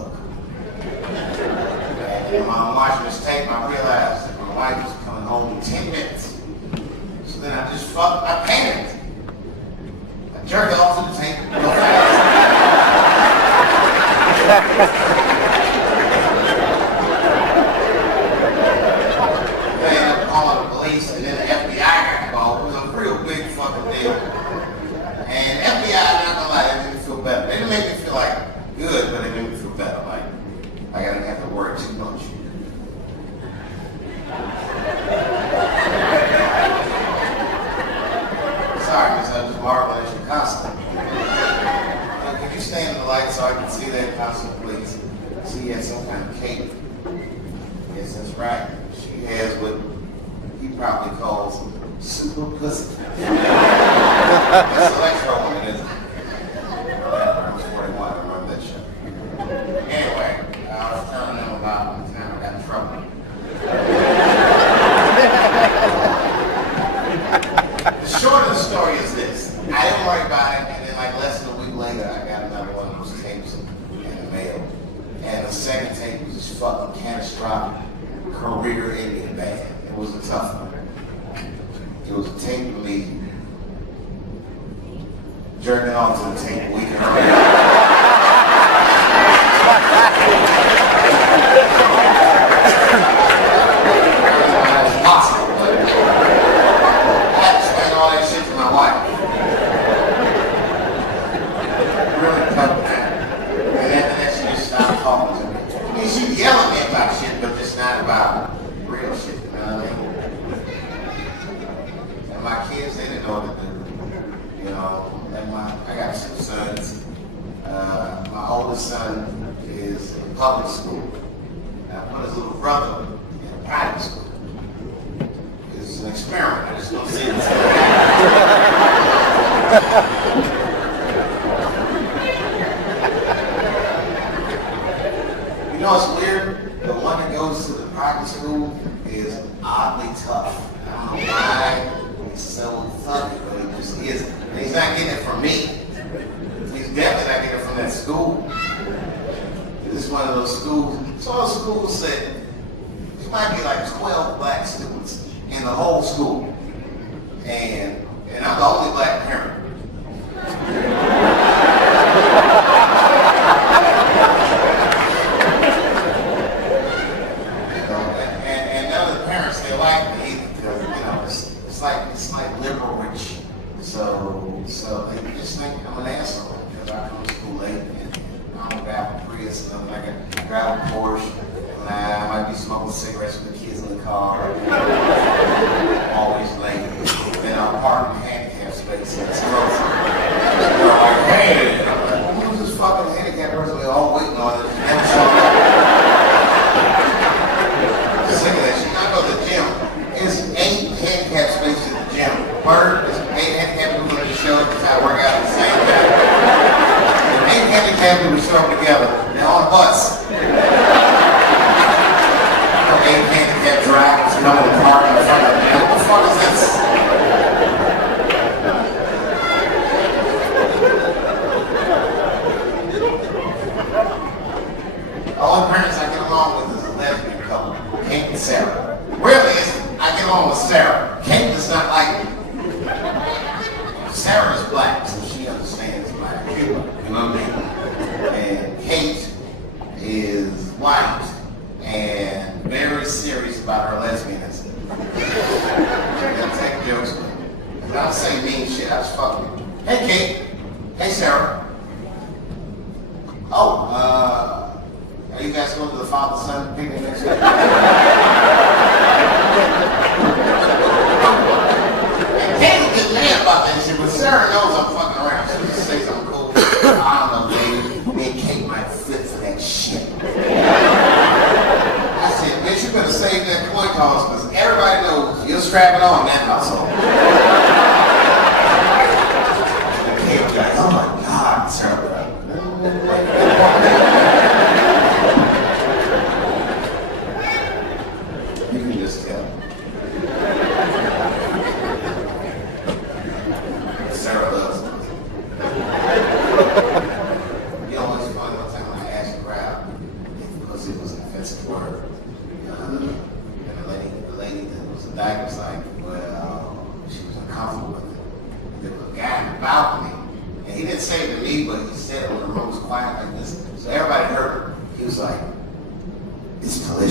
look. And when I'm watching this tape, I realized that my wife was coming home in 10 minutes. So then I panicked. I jerked off to the tape real fast. They ended up calling the police, and then the FBI got involved. It was a real big fucking deal. And FBI, not gonna lie, they made me feel better. They didn't make me feel like good, but they made me feel better. Like I didn't have to worry too much. Sorry, because I was marveling at your costume. Could you stand in the light so I can see that costume, please? She has some kind of cape. Yes, that's right. She has what he probably calls super pussy. That's Electro woman, isn't it? I was 41, I remember that show. Anyway, I was telling them about the time I got in trouble. The short of the story is this. I didn't worry about it, and then like less than a week later, I got another one of those tapes in the mail. And the second tape was just fucking catastrophic, career-ending bad. It was a tough one. It was a tape of me jerking off to the tape a week earlier. It's possible, but I had to explain all that shit to my wife. Really tough man. And after that, she just stopped talking to me. I mean, she'd yell at me about shit, but just not about real shit, you know what I mean? And my kids, they didn't know what to do. You know, and I got two sons. My oldest son is in public school. I put his little brother in private school. It's an experiment. I just don't see it. You know what's weird? The one that goes to the private school is oddly tough. I don't know why he's so funny, but he just is. And he's not getting it from me. He's definitely not getting it from that school. This is one of those schools. So those schools that there might be like 12 black students in the whole school. And I'm the only black parent. And none of the parents, they like me because, you know, it's like liberal rich. So they just think I'm an asshole because I come to school late and I don't drive a Prius and I'm like I drive a Porsche and I might be smoking cigarettes with the kids in the car. Always late. Then I'll park in the handicap space and it's close. They're like, hey, who's this fucking handicap person we're all waiting on that never showed up? Sick of that shit. I go to the gym. It's 8 handicap spaces at the gym. Bird, there's 8 handicap people at the show at the time work out at the same time. 8 handicap people show up together. They're on a bus. 8 handicap drivers coming to park in front of me. What the fuck is this? The only parents I get along with is a lesbian couple, Kate and Sarah. Really, I get along with Sarah. Kate does not like me. Sarah is black, so she understands black humor, you know what I mean? And Kate is white and very serious about her lesbianism. She doesn't take jokes with me. I don't say mean shit, I just fuck with you. Hey Kate. Hey Sarah. Oh, are you guys going to the father-son picnic next week? Kate will get mad about that shit, but Sarah knows I'm fucking around. She'll just say something cool. I don't know, baby. Me and Kate might flip for that shit. I said, bitch, you better save that coin toss because everybody knows you're strapping on that household. And Kate was like, oh my God, Sarah. You can just tell. Sarah loves me. You know what's funny? One time when I asked the crowd, pussy was an offensive word. And the lady that was in the back was like, well, she was uncomfortable with it. There was a guy in the balcony, and he didn't say it to me, but he said it when the room was quiet like this. So everybody heard. He was like, it's delicious.